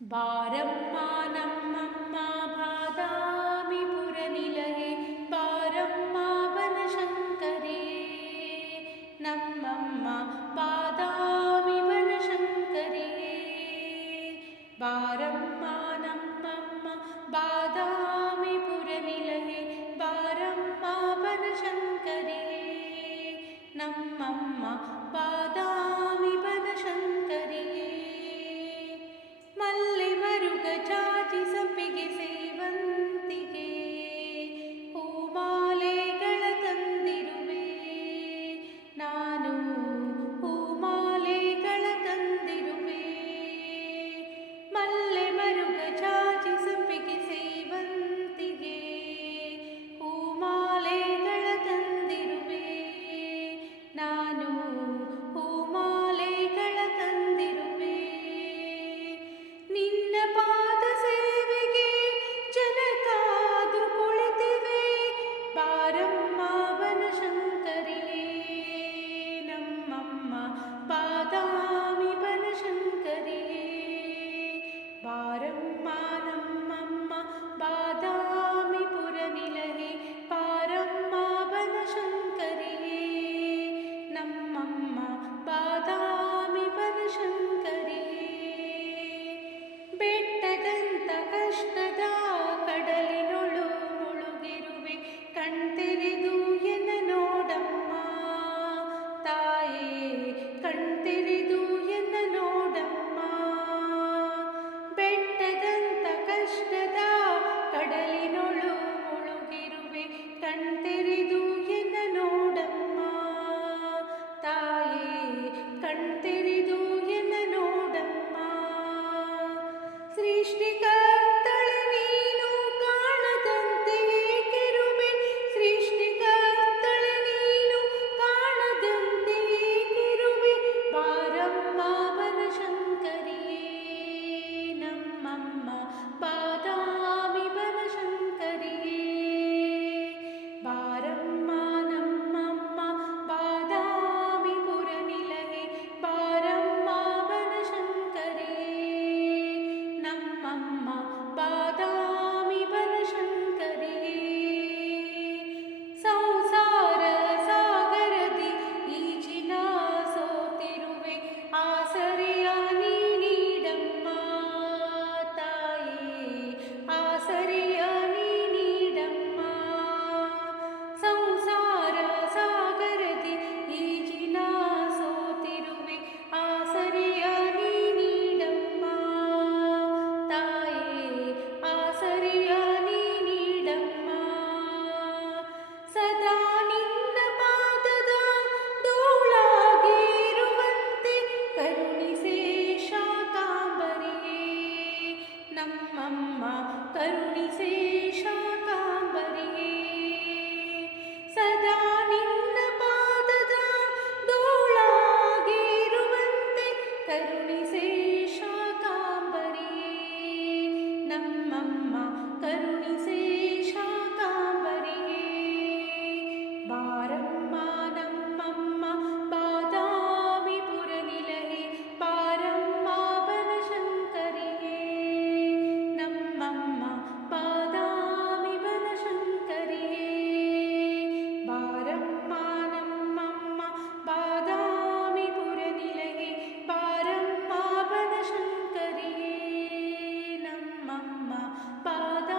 ಬಾರಮ್ಮ ನಮ್ಮಮ್ಮ ಬಾದಾಮಿ ಪುರನಿಲಯೇ, ಬಾರಮ್ಮ ಬನಶಂಕರಿ ನಮ್ಮಮ್ಮ ಬಾದಾಮಿ ಬನಶಂಕರಿ. ಬಾರಮ್ಮ ನಮ್ಮಮ್ಮ ಬಾದಾಮಿ ಪುರನಿಲಯೇ, ಬಾರಮ್ಮ ಬನಶಂಕರಿ ನಮ್ಮಮ್ಮ ಬಾದಾಮಿ ಬನಶಂಕರಿ. ಮಲ್ಲೆ ಮರುಗ ಚಾಚಿ ಸಂಪಿಗೆ ಸೇವಂತಿಗೆ, ಹೂಮಾಲೆಗಳ ತಂದಿರುವೆ ನಾನು, ಹೂಮಾಲೆಗಳ ತಂದಿರುವೆ. ಮಲ್ಲೆ ಮರುಗ ಚಾಚಿ ಸಂಪಿಗೆ ಸೇವಂತಿಗೆ, ಹೂಮಾಲೆಗಳ ತಂದಿರುವೆ ನಾನು, ಹೂಮಾಲೆಗಳ ತಂದಿರುವೆ. ನಿನ್ನ ಪಾದ ಸೇವೆಗೆ ಜನ ಕಾದು ಕುಳಿತಿವೆ, ಬಾರಮ್ಮ ಬನಶಂಕರಿಯೇ ನಮ್ಮಮ್ಮ ಬಾದಾಮಿ ಬನಶಂಕರಿಯೇ. ಬಾರಮ್ಮ ನಮ್ಮಮ್ಮ ಬಾದಾಮಿ ಪುರನಿಲಯೇ, ಬಾರಮ್ಮ ಬನಶಂಕರಿಯೇ ನಮ್ಮಮ್ಮ ಬಾದಾಮಿ ಬನಶಂಕರಿಯೇ. ಬೆಟ್ಟದಂತ ಕಷ್ಟದ ಕಡಲಿನೊಳು ಮುಳುಗಿರುವೆ, ಕಣ್ತೆರೆದು ಎನ್ನ ನೋಡಮ್ಮ ತಾಯೇ, ಕಣ್ತೆರೆದು ಎನ್ನ ನೋಡಮ್ಮ. ಬೆಟ್ಟದಂತ ಕಷ್ಟದ ಕಡಲಿನೊಳು ಮುಳುಗಿರುವೆ, ಕಣ್ತೆರೆದು ಎನ್ನ ನೋಡಮ್ಮ ತಾಯೇ, ಕಣ್ತೆರೆದು ಎನ್ನ ನೋಡಮ್ಮ. ಸೃಷ್ಟಿಕರ್ತಳೆ ನೀನು ಕಾಣದಂತೆ ಏಕಿರುವೆ, ಸೃಷ್ಟಿಕರ್ತಳೆ ನೀನು ಕಾಣದಂತೆ ಏಕಿರುವೆ, ಬಾರಮ್ಮ ಬನಶಂಕರಿಯೇ ನಮ್ಮಮ್ಮ ಬಾದಾಮಿ ಬನಶಂಕರಿಯೇ. ಬಾರಮ್ಮ ನಮ್ಮಮ್ಮ ಬಾದಾಮಿ ಪುರನಿಲಯೇ, ಬಾರಮ್ಮ ಬನಶಂಕರಿಯೇ ನಮ್ಮಮ್ಮ ಬಾದಾಮಿ ಬನಶಂಕರಿಯೇ. ಸಂಸಾರ ಸಾಗರದಿ ಈಜಿನ ಸೋತಿರುವೆ, ಆಸರೆಯ ನೀ ನೀಡಮ್ಮ ತಾಯೇ, ಆಸರೆಯ ನೀ ನೀಡಮ್ಮ. ಸಂಸಾರ ಸಾಗರದಿ ಈಜಿನ ಸೋತಿರುವೆ, ಆಸರೆಯ ನೀ ನೀಡಮ್ಮ ತಾಯೇ, ಆಸರೆಯ ನೀ ನೀಡಮ್ಮ. ಸದಾ ನಿನ್ನ ಪಾದದ ಧೂಳಾಗಿರುವಂತೆ ಕರುಣಿಸೆ ಶಾಕಾಂಬರಿಯೇ ನಮ್ಮಮ್ಮ, ಕರುಣಿಸೆ ಶಾಕಾಂಬರಿಯೇ. ಸದಾ ನಿನ್ನ ಪಾದದ ಧೂಳಾಗಿರುವಂತೆ ಕರುಣಿಸೆ ಶಾಕಾಂಬರಿಯೇ ನಮ್ಮಮ್ಮ, ಕರುಣಿಸೆ ಶಾಕಾಂಬರಿಯೇ. ಬಾರಮ್ಮ ನಮ್ಮಮ್ಮ ಬಾದಾಮಿ ಪುರನಿಲಯೇ, ಬಾರಮ್ಮ ಬನಶಂಕರಿಯೇ ನಮ್ಮಮ್ಮ ಬಾದಾಮಿ ಬನಶಂಕರಿಯೇ. ಬಾರಮ್ಮ ನಮ್ಮಮ್ಮ ಬಾದಾಮಿ ಪುರನಿಲಯೇ, ಬಾರಮ್ಮ ಬನಶಂಕರಿಯೇ ನಮ್ಮಮ್ಮ ಬಾದಾಮಿ